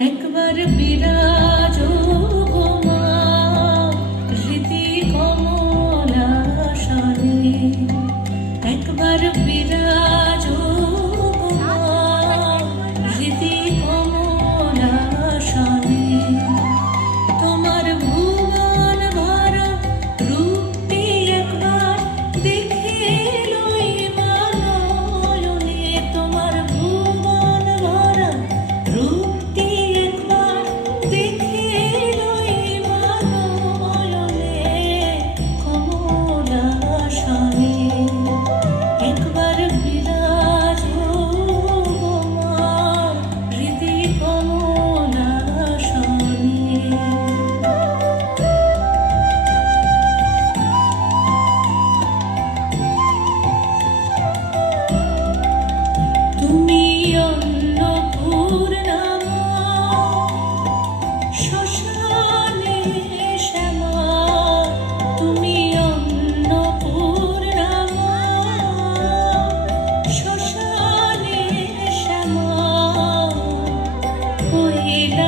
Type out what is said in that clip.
একবার বিরাজ গো মা হৃদি কমলাসনে, একবার বিরাজ গো মা হৃদি কমলাসনে। তোমার ভুবন ভরা রূপটি একবার দেখে লই মা নয়নে, তোমার ভুবন ভরা রূপটি একবার দেখে লই মা নয়নে কমলাসনে। একবার বিরাজ গো মা হৃদি কমলাসনে। তুমি অন্নপূর্ণা মা, শ্মশানে শ্যামা, তুমি অন্নপূর্ণা মা, শ্মশানে শ্যামা। কৈলা